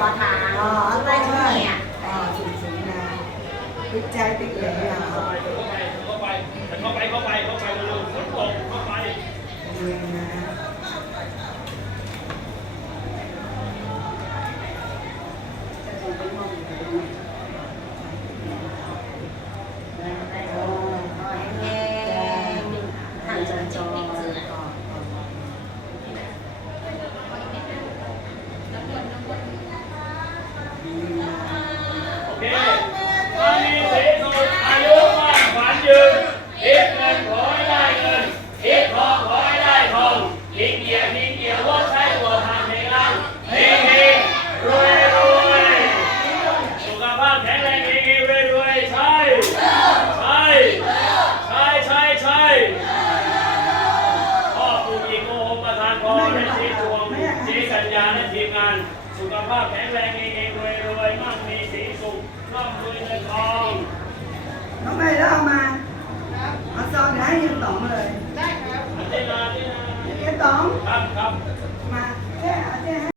หัาขาวต้นเนี่ย อ๋อสูงสูงนะวิจัยติดเลยอะ ธานพรและชีดวงชีสัญญาและทีมงาน สุขภาพแข็งแรงเฮงเฮงรวยรวยมั่งมีสีสุขร่ำรวยเงินทอง น้องใบแล้วเอามาเอาซองเดี๋ยวให้ยืมต๋องมาเลยอธินาธินายืมต๋องครับครับซ